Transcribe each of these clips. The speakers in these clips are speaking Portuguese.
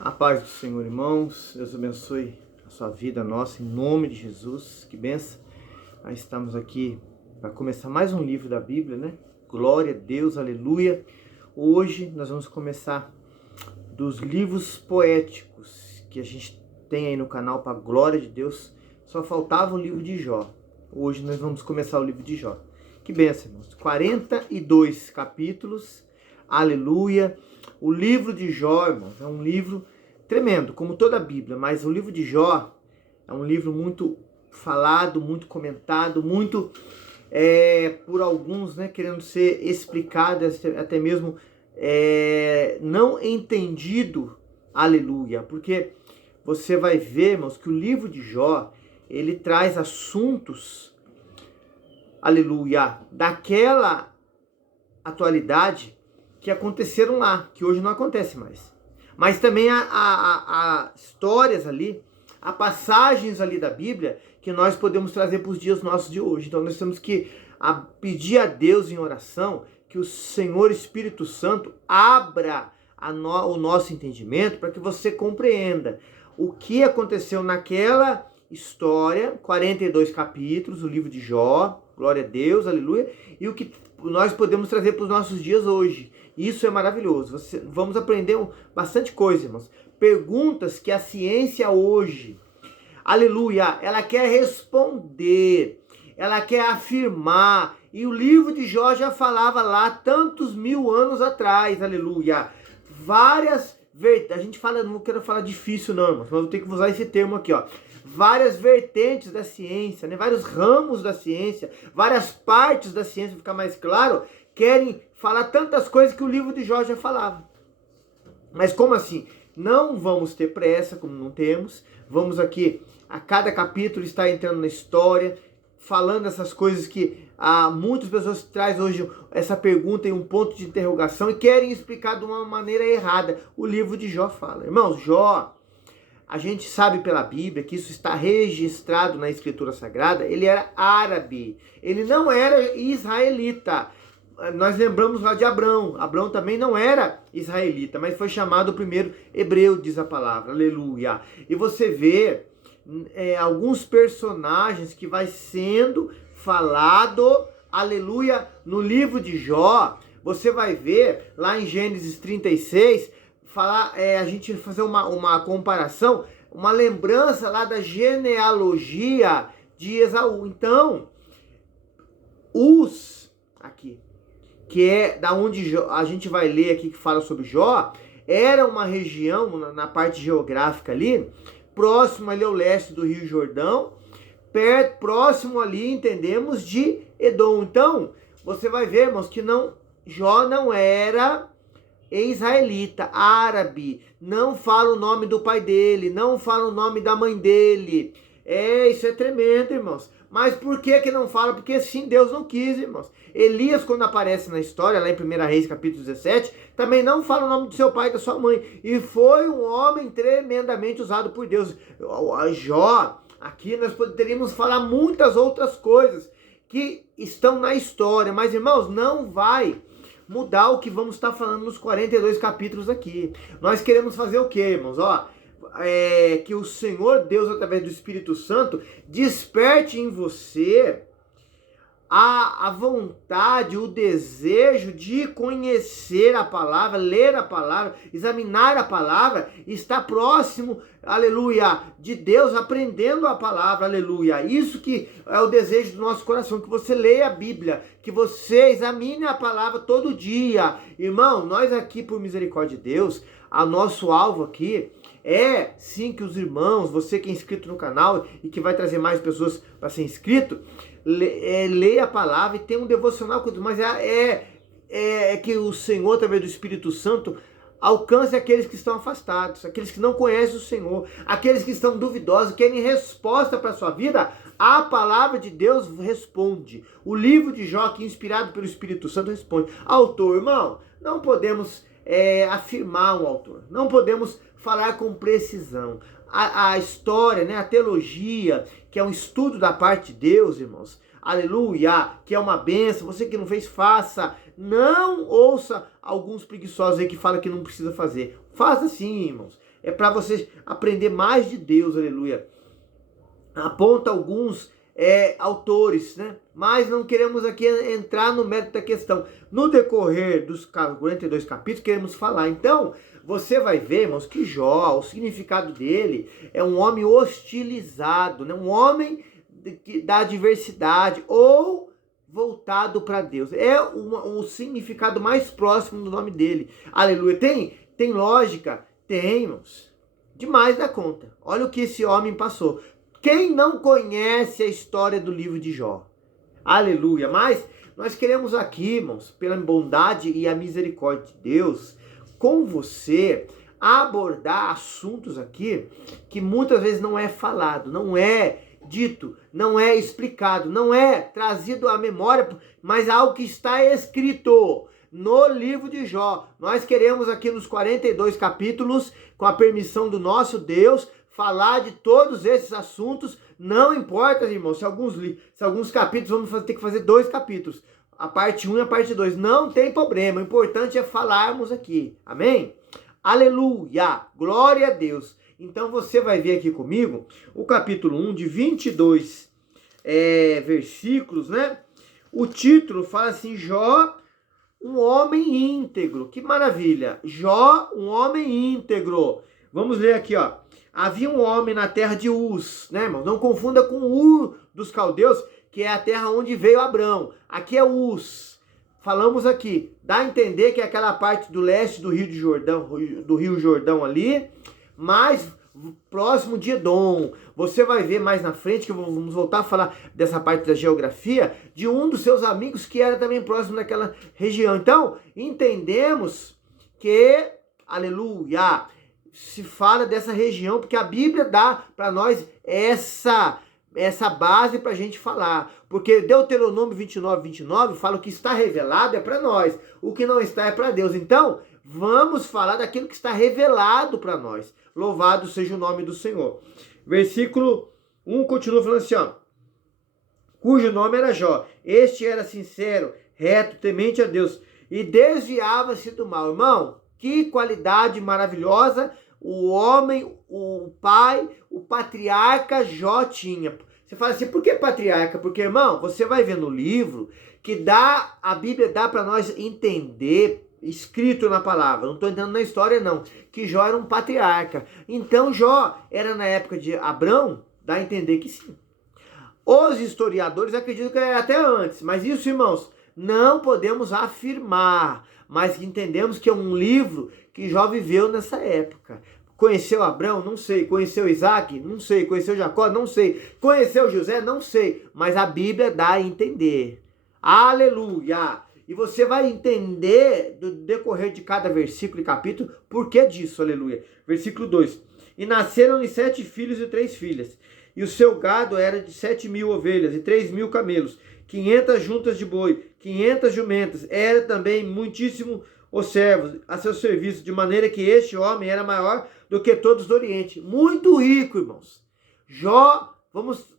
A paz do Senhor, irmãos. Deus abençoe a sua vida, a nossa, em nome de Jesus. Que benção. Nós estamos aqui para começar mais um livro da Bíblia, né? Glória a Deus, aleluia. Hoje nós vamos começar dos livros poéticos que a gente tem aí no canal, para a glória de Deus. Só faltava o livro de Jó. Hoje nós vamos começar o livro de Jó. Que benção, irmãos. 42 capítulos, aleluia. O livro de Jó, irmãos, é um livro tremendo, como toda a Bíblia, mas o livro de Jó é um livro muito falado, muito comentado, muito por alguns, né, querendo ser explicado, até mesmo não entendido, aleluia, porque você vai ver, irmãos, que o livro de Jó, ele traz assuntos, aleluia, daquela atualidade que aconteceram lá, que hoje não acontece mais. Mas também há histórias ali, há passagens ali da Bíblia que nós podemos trazer para os dias nossos de hoje. Então nós temos que pedir a Deus em oração que o Senhor Espírito Santo abra o nosso entendimento para que você compreenda o que aconteceu naquela história, 42 capítulos, o livro de Jó, glória a Deus, aleluia, e o que nós podemos trazer para os nossos dias hoje. Isso é maravilhoso. Vamos aprender bastante coisa, irmãos. Perguntas que a ciência hoje, aleluia, ela quer responder, ela quer afirmar. E o livro de Jó já falava lá tantos mil anos atrás, aleluia. A gente fala, não quero falar difícil não, irmãos, mas vou ter que usar esse termo aqui, ó. Várias vertentes da ciência, né? Vários ramos da ciência, várias partes da ciência, para ficar mais claro, querem falar tantas coisas que o livro de Jó já falava. Mas como assim? Não vamos ter pressa, como não temos. Vamos aqui, a cada capítulo está entrando na história, falando essas coisas que muitas pessoas trazem hoje essa pergunta e um ponto de interrogação e querem explicar de uma maneira errada. O livro de Jó fala. Irmãos, Jó, a gente sabe pela Bíblia que isso está registrado na Escritura Sagrada. Ele era árabe, ele não era israelita. Nós lembramos lá de Abrão. Abrão também não era israelita, mas foi chamado o primeiro hebreu, diz a palavra, aleluia. E você vê alguns personagens que vai sendo falado, aleluia, no livro de Jó. Você vai ver lá em Gênesis 36, a gente fazer uma comparação, uma lembrança lá da genealogia de Esaú. Então, aqui, que é da onde a gente vai ler aqui que fala sobre Jó, era uma região, na parte geográfica ali, próximo ali ao leste do Rio Jordão, próximo ali, entendemos, de Edom. Então, você vai ver, irmãos, que Jó não era israelita, árabe, não fala o nome do pai dele, não fala o nome da mãe dele. Isso é tremendo, irmãos. Mas por que não fala? Porque sim, Deus não quis, irmãos. Elias, quando aparece na história, lá em 1 Reis, capítulo 17, também não fala o nome do seu pai e da sua mãe. E foi um homem tremendamente usado por Deus. Jó, aqui nós poderíamos falar muitas outras coisas que estão na história. Mas, irmãos, não vai mudar o que vamos estar falando nos 42 capítulos aqui. Nós queremos fazer o quê, irmãos? Que o Senhor Deus, através do Espírito Santo, desperte em você a vontade, o desejo de conhecer a palavra, ler a palavra, examinar a palavra, estar próximo, aleluia, de Deus, aprendendo a palavra, aleluia. Isso que é o desejo do nosso coração, que você leia a Bíblia, que você examine a palavra todo dia. Irmão, nós aqui, por misericórdia de Deus, o nosso alvo aqui é sim que os irmãos, você que é inscrito no canal e que vai trazer mais pessoas para ser inscrito, leia a palavra e tenha um devocional com Deus. Mas que o Senhor, através do Espírito Santo, alcance aqueles que estão afastados, aqueles que não conhecem o Senhor, aqueles que estão duvidosos, querem resposta para a sua vida. A palavra de Deus responde. O livro de Jó, que inspirado pelo Espírito Santo, responde. Autor, irmão, não podemos afirmar um autor, não podemos falar com precisão. A história, né, a teologia, que é um estudo da parte de Deus, irmãos, aleluia, que é uma benção. Você que não fez, faça. Não ouça alguns preguiçosos aí que falam que não precisa fazer. Faça sim, irmãos. é para você aprender mais de Deus, aleluia. Aponta alguns autores, né? Mas não queremos aqui entrar no mérito da questão. No decorrer dos 42 capítulos, queremos falar. Então, você vai ver, irmãos, que Jó, o significado dele é um homem hostilizado, né? Um homem da adversidade ou voltado para Deus. É o significado mais próximo do nome dele. Aleluia. Tem lógica? Tem, irmãos. Demais da conta. Olha o que esse homem passou. Quem não conhece a história do livro de Jó? Aleluia. Mas nós queremos aqui, irmãos, pela bondade e a misericórdia de Deus, com você, abordar assuntos aqui que muitas vezes não é falado, não é dito, não é explicado, não é trazido à memória, mas algo que está escrito no livro de Jó. Nós queremos aqui nos 42 capítulos, com a permissão do nosso Deus, falar de todos esses assuntos. Não importa, irmãos, se alguns capítulos vamos ter que fazer 2 capítulos, a parte 1 e a parte 2, não tem problema, o importante é falarmos aqui, amém? Aleluia, glória a Deus. Então você vai ver aqui comigo o capítulo 1 de 22 versículos, né? O título fala assim, Jó, um homem íntegro. Que maravilha, Jó, um homem íntegro. Vamos ler aqui, ó. Havia um homem na terra de Uz, né, irmão? Não confunda com Ur dos caldeus, que é a terra onde veio Abrão. Aqui é Uz. Falamos aqui, dá a entender que é aquela parte do leste do Rio Jordão ali, mais próximo de Edom. Você vai ver mais na frente, que vamos voltar a falar dessa parte da geografia, de um dos seus amigos que era também próximo daquela região. Então, entendemos que, aleluia, se fala dessa região, porque a Bíblia dá para nós essa base para a gente falar. Porque Deuteronômio 29 fala o que está revelado é para nós, o que não está é para Deus. Então, vamos falar daquilo que está revelado para nós. Louvado seja o nome do Senhor. Versículo 1 continua falando assim, ó. Cujo nome era Jó. Este era sincero, reto, temente a Deus e desviava-se do mal. Irmão, que qualidade maravilhosa o homem, o pai, o patriarca Jó tinha. Você fala assim, por que patriarca? Porque, irmão, você vai ver no livro que a Bíblia dá para nós entender, escrito na palavra, não estou entrando na história não, que Jó era um patriarca. Então Jó era na época de Abrão, dá a entender que sim. Os historiadores acreditam que era até antes, mas isso, irmãos, não podemos afirmar, mas entendemos que é um livro que Jó viveu nessa época. Conheceu Abrão? Não sei. Conheceu Isaac? Não sei. Conheceu Jacó? Não sei. Conheceu José? Não sei. Mas a Bíblia dá a entender. Aleluia! E você vai entender do decorrer de cada versículo e capítulo por que disso, aleluia. Versículo 2. E nasceram-lhe 7 filhos e 3 filhas. E o seu gado era de 7.000 ovelhas e 3.000 camelos, 500 juntas de boi, 500 jumentas. Era também muitíssimo os servos a seu serviço, de maneira que este homem era maior do que todos do Oriente. Muito rico, irmãos. Jó, vamos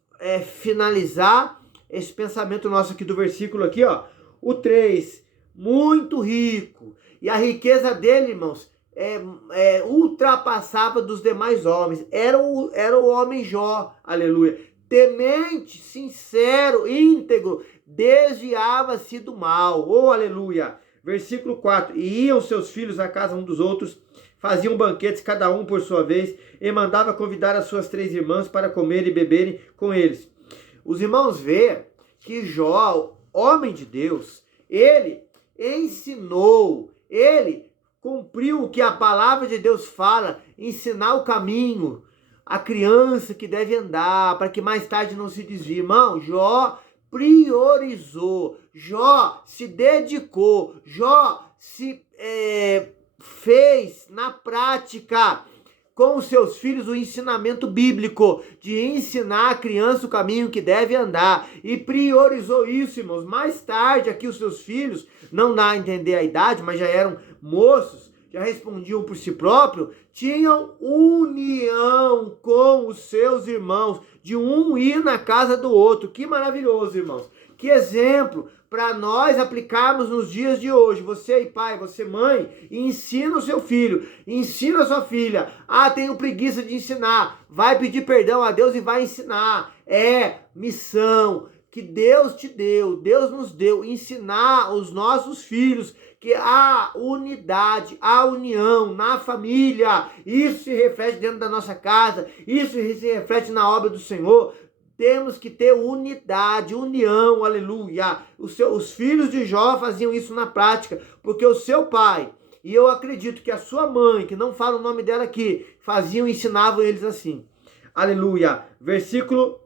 finalizar esse pensamento nosso aqui do versículo aqui, ó. O 3, muito rico. E a riqueza dele, irmãos, ultrapassava dos demais homens. Era o homem Jó, aleluia. Temente, sincero, íntegro, desviava-se do mal. Oh, aleluia. Versículo 4. E iam seus filhos à casa um dos outros, faziam banquetes cada um por sua vez, e mandava convidar as suas 3 irmãs para comer e beberem com eles. Os irmãos vê que Jó, homem de Deus, ele ensinou, ele cumpriu o que a palavra de Deus fala, ensinar o caminho, a criança que deve andar, para que mais tarde não se desvie. Irmão, Jó priorizou, Jó se dedicou, Jó se fez na prática com os seus filhos o ensinamento bíblico, de ensinar a criança o caminho que deve andar, e priorizou isso, irmãos. Mais tarde, aqui os seus filhos, não dá a entender a idade, mas já eram moços, já respondiam por si próprios, tinham união com os seus irmãos, de um ir na casa do outro. Que maravilhoso, irmãos. Que exemplo para nós aplicarmos nos dias de hoje. Você aí, pai, você mãe, ensina o seu filho, ensina a sua filha. Ah, tenho preguiça de ensinar. Vai pedir perdão a Deus e vai ensinar. É missão que Deus te deu, Deus nos deu, ensinar os nossos filhos que a unidade, a união na família, isso se reflete dentro da nossa casa, isso se reflete na obra do Senhor. Temos que ter unidade, união, aleluia. Os filhos de Jó faziam isso na prática, porque o seu pai, e eu acredito que a sua mãe, que não fala o nome dela aqui, ensinavam eles assim. Aleluia. Versículo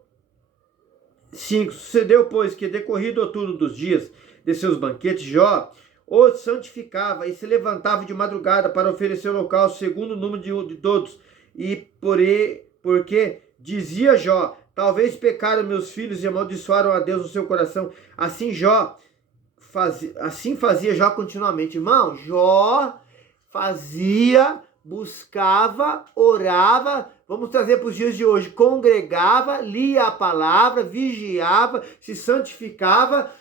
5. Sucedeu, pois, que decorrido o turno dos dias de seus banquetes, Jó os santificava e se levantava de madrugada para oferecer o holocausto segundo o número de todos. E porque dizia Jó, talvez pecaram meus filhos e amaldiçoaram a Deus no seu coração. Assim fazia Jó continuamente. Irmão, Jó fazia, buscava, orava, vamos trazer para os dias de hoje, congregava, lia a palavra, vigiava, se santificava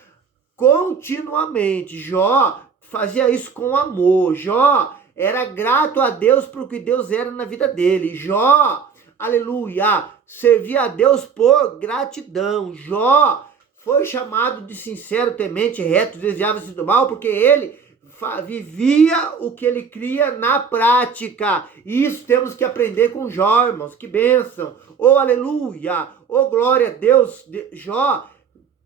continuamente. Jó fazia isso com amor. Jó era grato a Deus por que Deus era na vida dele. Jó, aleluia, servia a Deus por gratidão. Jó foi chamado de sincero, temente, reto, desviava-se do mal, porque ele vivia o que ele cria na prática. Isso temos que aprender com Jó, irmãos. Que bênção! Oh, aleluia! Oh, glória a Deus! Jó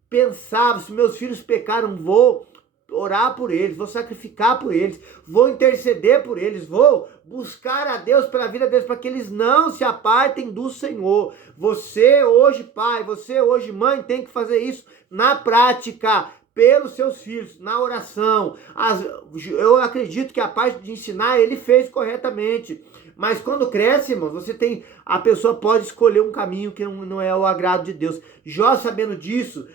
pensava, se meus filhos pecaram, vou orar por eles, vou sacrificar por eles, vou interceder por eles, vou buscar a Deus pela vida deles, para que eles não se apartem do Senhor. Você hoje, pai, você hoje, mãe, tem que fazer isso na prática, pelos seus filhos, na oração. Eu acredito que a parte de ensinar ele fez corretamente, mas quando cresce, irmãos, a pessoa pode escolher um caminho que não é o agrado de Deus. Jó, sabendo disso,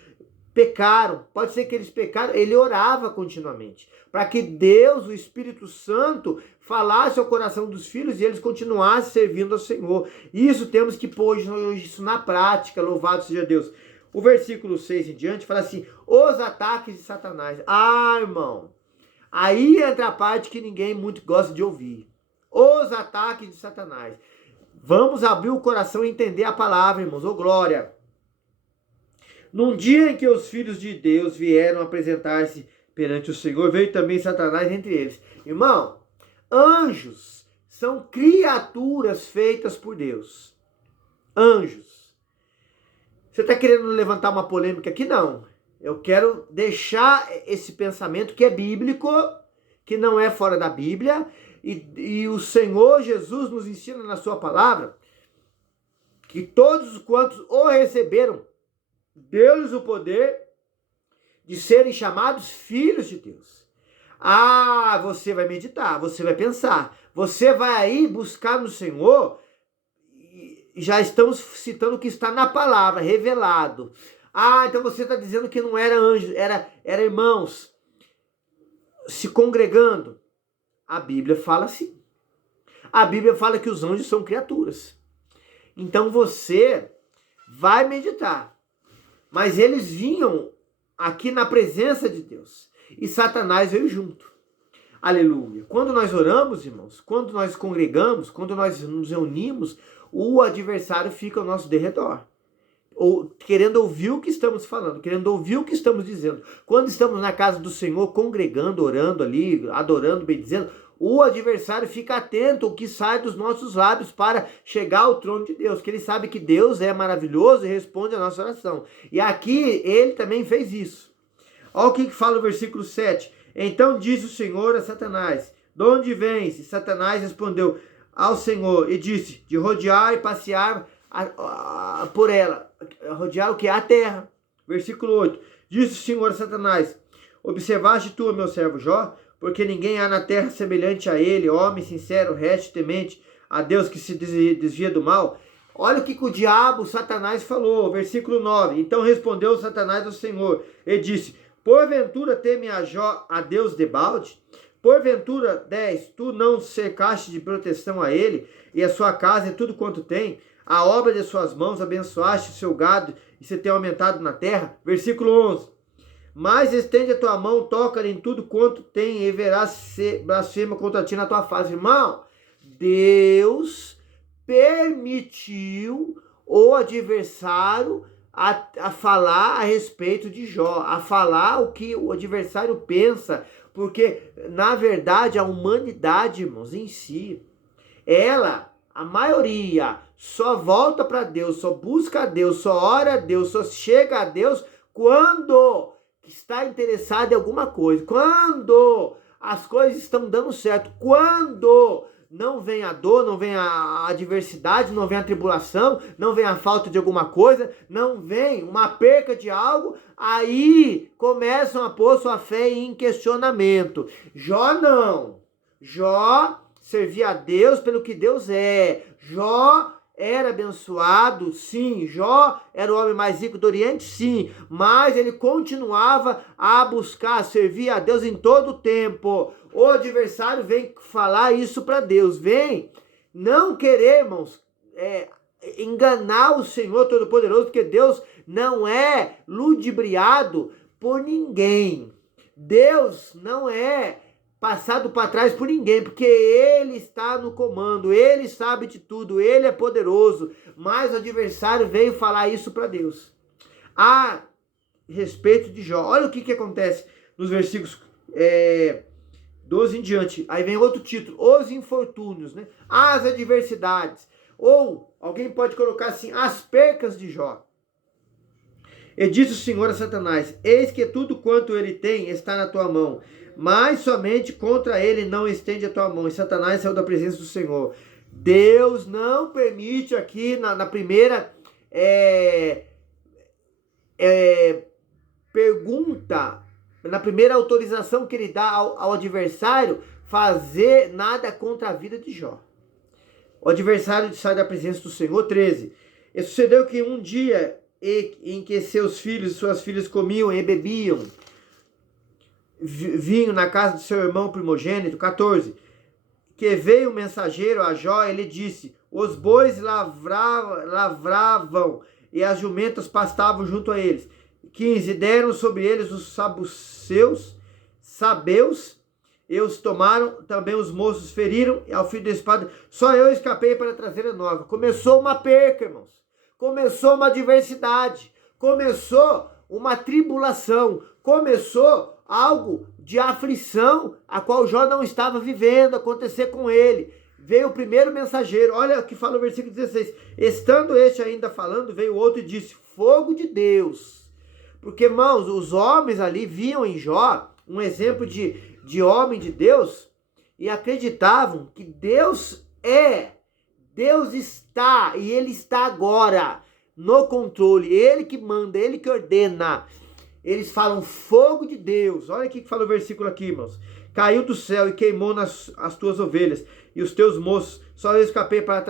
pecaram, pode ser que eles pecaram, ele orava continuamente, para que Deus, o Espírito Santo, falasse ao coração dos filhos e eles continuassem servindo ao Senhor. Isso temos que pôr isso na prática, louvado seja Deus. O versículo 6 em diante fala assim, os ataques de Satanás. Ah, irmão, aí entra a parte que ninguém muito gosta de ouvir. Os ataques de Satanás. Vamos abrir o coração e entender a palavra, irmãos. Ô, glória! Num dia em que os filhos de Deus vieram apresentar-se perante o Senhor, veio também Satanás entre eles. Irmão, anjos são criaturas feitas por Deus. Anjos. Você está querendo levantar uma polêmica aqui? Não. Eu quero deixar esse pensamento que é bíblico, que não é fora da Bíblia, e o Senhor Jesus nos ensina na sua palavra que todos quantos o receberam, deu-lhes o poder de serem chamados filhos de Deus. Ah, você vai meditar, você vai pensar, você vai aí buscar no Senhor, já estamos citando o que está na palavra, revelado. Ah, então você está dizendo que não era anjos, era irmãos se congregando. A Bíblia fala assim. A Bíblia fala que os anjos são criaturas. Então você vai meditar. Mas eles vinham aqui na presença de Deus. E Satanás veio junto. Aleluia. Quando nós oramos, irmãos, quando nós congregamos, quando nós nos reunimos, o adversário fica ao nosso derredor. Ou querendo ouvir o que estamos falando, querendo ouvir o que estamos dizendo. Quando estamos na casa do Senhor, congregando, orando ali, adorando, bendizendo, o adversário fica atento ao que sai dos nossos lábios para chegar ao trono de Deus, que ele sabe que Deus é maravilhoso e responde a nossa oração. E aqui ele também fez isso. Olha o que fala o versículo 7. Então disse o Senhor a Satanás, de onde vens? E Satanás respondeu ao Senhor e disse, de rodear e passear por ela. Rodear o que? A terra. Versículo 8. Disse o Senhor a Satanás, observaste tu, meu servo Jó? Porque ninguém há na terra semelhante a ele, homem sincero, reto e temente, a Deus que se desvia do mal. Olha o que o diabo, Satanás, falou, versículo 9. Então respondeu Satanás ao Senhor e disse, porventura teme a Jó a Deus debalde? Porventura, 10, tu não cercaste de proteção a ele, e a sua casa e tudo quanto tem, a obra de suas mãos, abençoaste o seu gado, e se tem aumentado na terra? Versículo 11. Mas estende a tua mão, toca-lhe em tudo quanto tem, e verás se blasfema contra ti na tua face. Irmão, Deus permitiu o adversário a falar a respeito de Jó, a falar o que o adversário pensa, porque, na verdade, a humanidade, irmãos, em si, a maioria, só volta para Deus, só busca a Deus, só ora a Deus, só chega a Deus quando está interessado em alguma coisa, quando as coisas estão dando certo, quando não vem a dor, não vem a adversidade, não vem a tribulação, não vem a falta de alguma coisa, não vem uma perca de algo, aí começam a pôr sua fé em questionamento. Jó não. Jó servia a Deus pelo que Deus é. Jó era abençoado, sim. Jó era o homem mais rico do Oriente, sim. Mas ele continuava a buscar, a servir a Deus em todo o tempo. O adversário vem falar isso para Deus. Vem não querer, irmãos, enganar o Senhor Todo-Poderoso, porque Deus não é ludibriado por ninguém. Deus não é passado para trás por ninguém, porque Ele está no comando, Ele sabe de tudo, Ele é poderoso, mas o adversário veio falar isso para Deus. A respeito de Jó, olha o que acontece nos versículos 12 em diante, aí vem outro título, os infortúnios, né? As adversidades, ou alguém pode colocar assim, as percas de Jó. E disse o Senhor a Satanás, eis que tudo quanto ele tem está na tua mão, mas somente contra ele não estende a tua mão. E Satanás saiu da presença do Senhor. Deus não permite aqui na primeira pergunta, na primeira autorização que ele dá ao adversário, fazer nada contra a vida de Jó. O adversário sai da presença do Senhor. 13. E sucedeu que um dia em que seus filhos e suas filhas comiam e bebiam vinho na casa de seu irmão primogênito. 14. Que veio um mensageiro a Jó e lhe disse, os bois lavravam e as jumentas pastavam junto a eles. 15. Deram sobre eles os sabeus, e os tomaram, também os moços feriram, e ao fim da espada, só eu escapei para trazer a nova. Começou uma perca, irmãos. Começou uma adversidade. Começou uma tribulação. Começou algo de aflição, a qual Jó não estava vivendo, acontecer com ele. Veio o primeiro mensageiro, olha o que fala o versículo 16. Estando este ainda falando, veio outro e disse, fogo de Deus. Porque, irmãos, os homens ali viam em Jó um exemplo de homem de Deus e acreditavam que Deus está, e Ele está agora no controle, Ele que manda, Ele que ordena. Eles falam fogo de Deus. Olha o que fala o versículo aqui, irmãos. Caiu do céu e queimou as tuas ovelhas e os teus moços. Só eu escapei para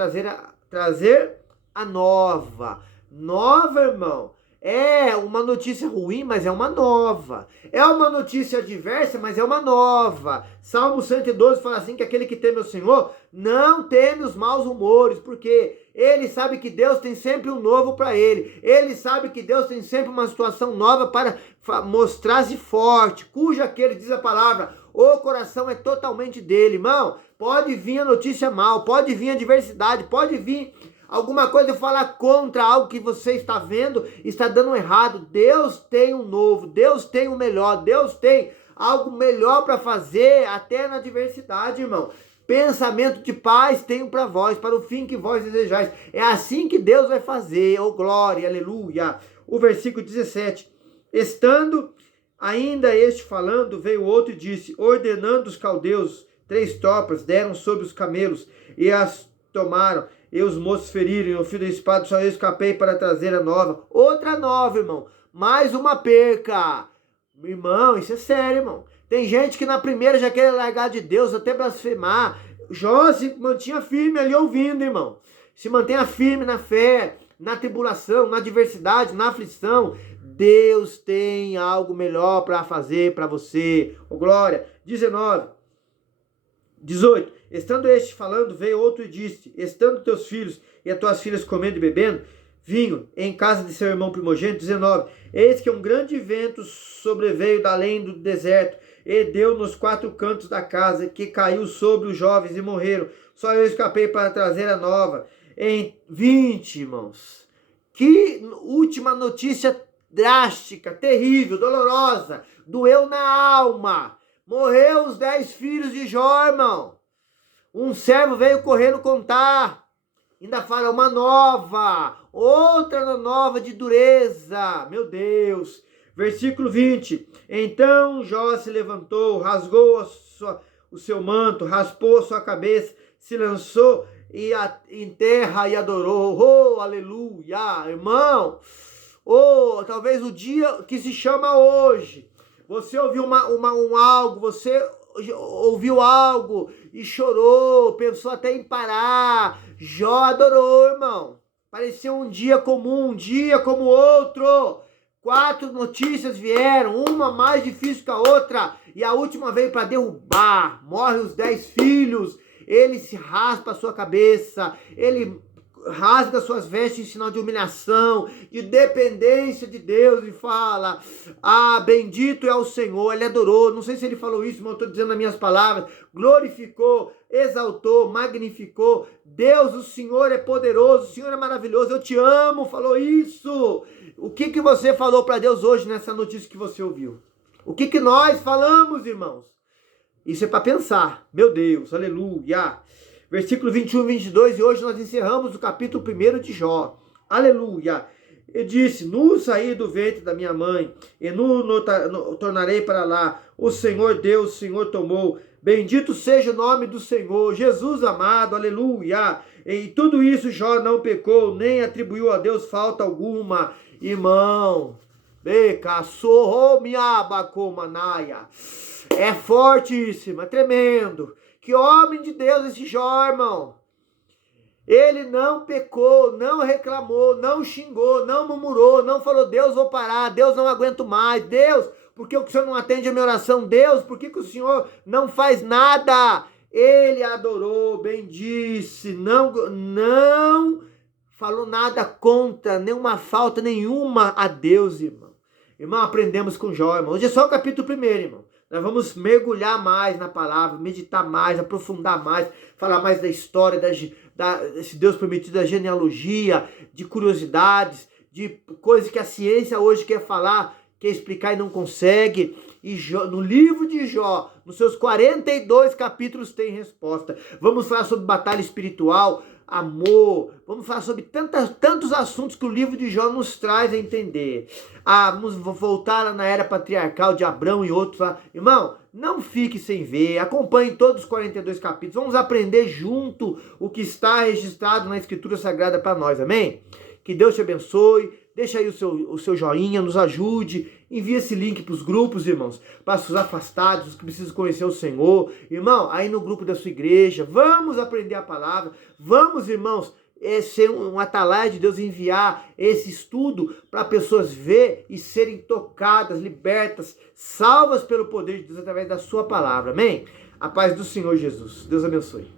trazer a nova. Nova, irmão. É uma notícia ruim, mas é uma nova. É uma notícia adversa, mas é uma nova. Salmo 112 fala assim, que aquele que teme o Senhor não teme os maus rumores, porque ele sabe que Deus tem sempre um novo para ele. Ele sabe que Deus tem sempre uma situação nova para mostrar-se forte, cuja aquele, diz a palavra, o coração é totalmente dele. Irmão, pode vir a notícia mal, pode vir a adversidade, pode vir alguma coisa falar contra algo que você está vendo, está dando errado. Deus tem um novo, Deus tem o melhor, Deus tem algo melhor para fazer até na adversidade, irmão. Pensamento de paz tenho para vós, para o fim que vós desejais. É assim que Deus vai fazer, oh glória, aleluia. O versículo 17. Estando ainda este falando, veio outro e disse, ordenando os caldeus, 3 tropas deram sobre os camelos e as tomaram. E os moços feriram, e o fio da espada só eu escapei para trazer a nova. Outra nova, irmão. Mais uma perca. Irmão, isso é sério, irmão. Tem gente que na primeira já quer largar de Deus, até blasfemar. Jó se mantinha firme ali ouvindo, irmão. Se mantenha firme na fé, na tribulação, na adversidade, na aflição. Deus tem algo melhor para fazer para você. Oh, glória. 18. Estando este falando, veio outro e disse, estando teus filhos e as tuas filhas comendo e bebendo, vinho em casa de seu irmão primogênito. 19. Eis que um grande vento sobreveio da além do deserto e deu nos 4 cantos da casa, que caiu sobre os jovens e morreram. Só eu escapei para trazer a nova. Em 20, irmãos. Que última notícia drástica, terrível, dolorosa. Doeu na alma. Morreu os 10 filhos de Jó, irmão. Um servo veio correndo contar. Ainda fala uma nova. Outra nova de dureza. Meu Deus. Versículo 20. Então Jó se levantou, rasgou o seu manto, raspou a sua cabeça, se lançou em terra e adorou. Oh, aleluia, irmão. Oh, talvez o dia que se chama hoje. Você ouviu algo, você ouviu algo e chorou, pensou até em parar. Jó adorou, irmão. Parecia um dia comum, um dia como outro. 4 notícias vieram, uma mais difícil que a outra, e a última veio para derrubar. Morre os 10 filhos, ele se raspa a sua cabeça, ele rasga suas vestes em sinal de humilhação, de dependência de Deus, e fala: ah, bendito é o Senhor. Ele adorou, não sei se ele falou isso, mas eu estou dizendo nas minhas palavras, glorificou, exaltou, magnificou. Deus, o Senhor é poderoso, o Senhor é maravilhoso, eu te amo, falou isso. O que você falou para Deus hoje nessa notícia que você ouviu? O que nós falamos, irmãos? Isso é para pensar. Meu Deus, aleluia. Versículo 21 e 22, e hoje nós encerramos o capítulo 1 de Jó. Aleluia. Ele disse: no saí do ventre da minha mãe, e tornarei para lá. O Senhor Deus, o Senhor tomou. Bendito seja o nome do Senhor. Jesus amado, aleluia. Em tudo isso Jó não pecou, nem atribuiu a Deus falta alguma. Irmão, é fortíssimo, é tremendo. Que homem de Deus esse Jó, irmão. Ele não pecou, não reclamou, não xingou, não murmurou, não falou: Deus, vou parar, Deus, não aguento mais, Deus, por que o Senhor não atende a minha oração? Deus, por que o Senhor não faz nada? Ele adorou, bendisse, não falou nada contra, nenhuma falta nenhuma a Deus, irmão. Irmão, aprendemos com Jó, irmão. Hoje é só o capítulo 1, irmão. Nós vamos mergulhar mais na palavra, meditar mais, aprofundar mais, falar mais da história, se Deus permitir, da genealogia, de curiosidades, de coisas que a ciência hoje quer falar, quer explicar e não consegue. E Jó, no livro de Jó, nos seus 42 capítulos, tem resposta. Vamos falar sobre batalha espiritual, amor, vamos falar sobre tantos assuntos que o livro de Jó nos traz a entender. Vamos voltar na era patriarcal de Abrão e outros. Irmão, não fique sem ver, acompanhe todos os 42 capítulos, vamos aprender junto o que está registrado na Escritura Sagrada para nós, amém? Que Deus te abençoe, deixa aí o seu joinha, nos ajude, envia esse link para os grupos, irmãos, para os afastados, os que precisam conhecer o Senhor. Irmão, aí no grupo da sua igreja, vamos aprender a palavra, vamos, irmãos, ser um atalaia de Deus, enviar esse estudo para pessoas ver e serem tocadas, libertas, salvas pelo poder de Deus através da sua palavra, amém? A paz do Senhor Jesus, Deus abençoe.